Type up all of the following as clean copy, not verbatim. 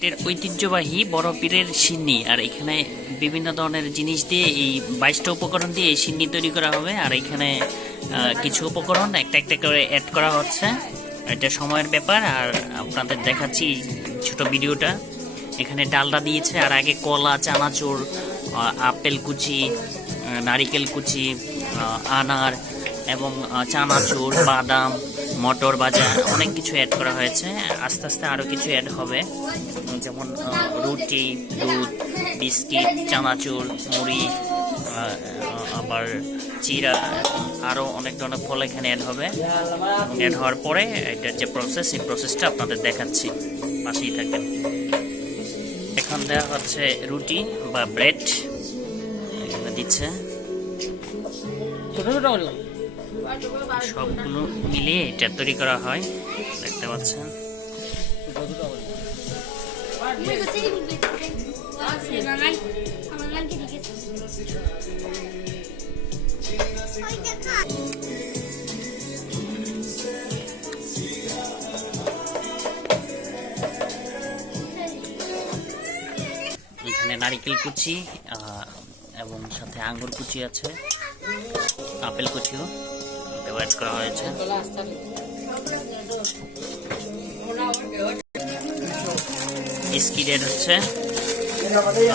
সিলেটের ঐতিহ্যবাহী বড় পীরের সিন্নি। আর এখানে বিভিন্ন ধরনের জিনিস দিয়ে এই 22টা উপকরণ দিয়ে এই সিন্নি তৈরি করা হবে। আর এখানে কিছু উপকরণ একটা একটা করে অ্যাড করা হচ্ছে। এটা সময়ের ব্যাপার। আর আপনাদের দেখাচ্ছি ছোট ভিডিওটা। এখানে ডালডা দিয়েছে, আর আগে কলা, চানাচুর, আপেল কুচি, নারিকেল কুচি, আনার এবং চানাচুর, বাদাম, মটর ভাজা, অনেক কিছু অ্যাড করা হয়েছে। আস্তে আস্তে আরও কিছু অ্যাড হবে, যেমন রুটি, দুধ, বিস্কিট, চানাচুর, মুড়ি, আবার চিরা, আরও অনেক ধরনের ফল এখানে অ্যাড হবে। অ্যাড হওয়ার পরে এটার যে প্রসেস, এই প্রসেসটা আপনাদের দেখাচ্ছি, পাশেই থাকবেন। এখন দেওয়া হচ্ছে রুটি বা ব্রেড, এখানে দিচ্ছে। সবগুলো মিলিয়ে এটা তৈরি করা হয়, দেখতে পাচ্ছেন। এখানে নারিকেল কুচি এবং সাথে আঙ্গুর কুচি আছে, আপেল কুচিও অ্যাড করা হয়েছে। বিস্কিট অ্যাড হচ্ছে,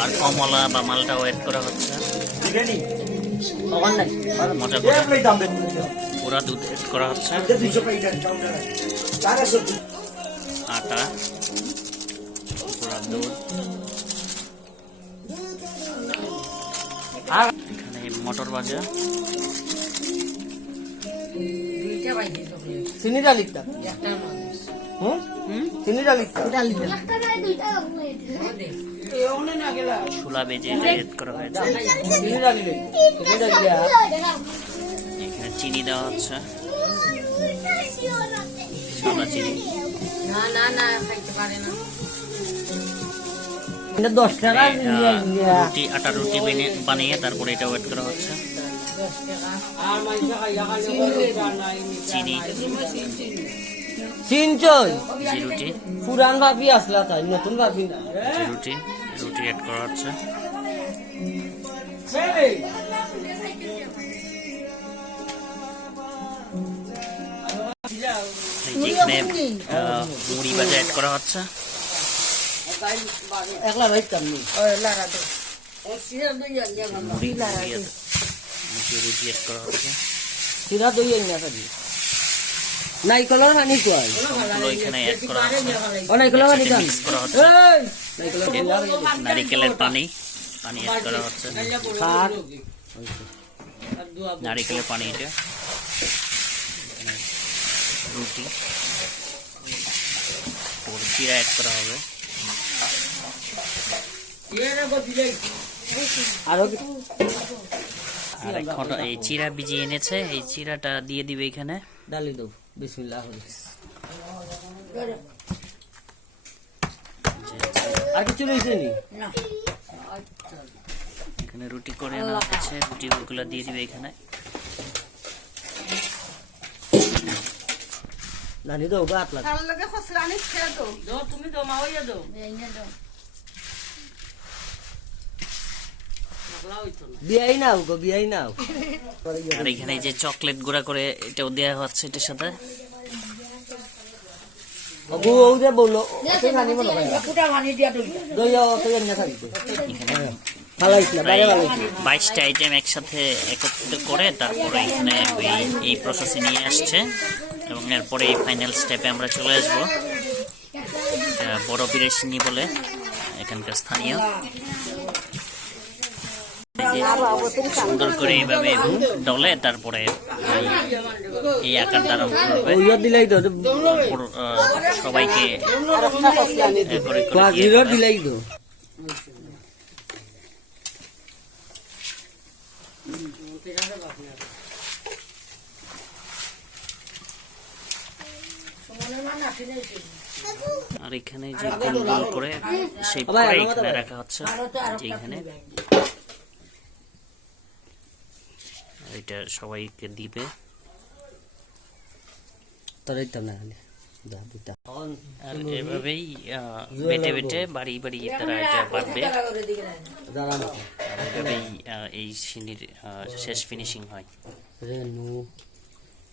আর কমলা বা মালটাও অ্যাড করা হচ্ছে। মজা করে পুরা দুধ অ্যাড করা হচ্ছে, আটা, পুরা দুধ। এখানে মটর ভাজা, ছোলা বেজে অ্যাড করা হয়েছে। এখানে চিনি দেওয়া হচ্ছে, সাদা চিনি। রুটি, আটা রুটি বানিয়ে তারপরে এটা ওয়েট করা হচ্ছে। চিনি, রুটি, পুরান ভাবি আসলা তাই, নতুন ভাবি না। রুটি অ্যাড করা হচ্ছে। এখানে মুড়ি ভাজা অ্যাড করা হচ্ছে। একলা ভাই কামনি রুটি অ্যাড করা হচ্ছে। সিরা দই না করি নাইকলর পানি কই এখানে অ্যাড করা হচ্ছে। নাইকলর পানি মিক্স করা হচ্ছে। নারিকেলের পানি অ্যাড করা হচ্ছে। নারিকেলের পানি, এটা রুটি, চিরা অ্যাড করা হবে। আর এখন এই চিরা ভিজিয়ে এনেছে, এই চিরাটা দিয়ে দিবে এখানে। ডালি দাও, বিসমিল্লাহ। আর কিছু রয়েছে নি? এখানে রুটি করে আনা হচ্ছে, রুটিগুলো দিয়ে দিবে এখানে। নানি দাও গাত লাগ লাগে খসরানি খেয়ে দাও। দাও তুমি দাও, মা হইয়া দাও। বিয়াই নাও গো, বিয়াই নাও। আর এখানে যে চকলেট গুঁড়া করে এটাও দেওয়া হচ্ছে এটার সাথে। বাবু ও যে বলো তো জানি বলো পুটা পানি দিয়া দই দইও তো জানি না খাইতে। এখানে ভালো হইছে, বাইরে ভালো হইছে। 22টা আইটেম একসাথে একত্রিত করে তারপরে এখানে এই প্রসেসে নিয়ে আসছে, এবং এরপরে এই ফাইনাল স্টেপে আমরা চলে আসবো। বড় পীরের সিন্নি বলে এখানকার স্থানীয়। সুন্দর করে এইভাবে ডলে তারপরে এই আকার ধারণ করবে। সবাইকে দিলাই তো আর এখানে যে গোল গোল করে শেপ করে এখানে রাখা হচ্ছে, যেখানে এটা সবাইকে দিবে। তোরাই তো না যা দিতা আর এভাবেই বেটে বেটে বাড়ি বাড়ি তারা এটা বাঁধবে। যারা না আর এভাবেই এই সিন্নির শেষ ফিনিশিং হয়। রেনু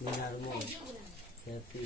মিনার মন হ্যাপি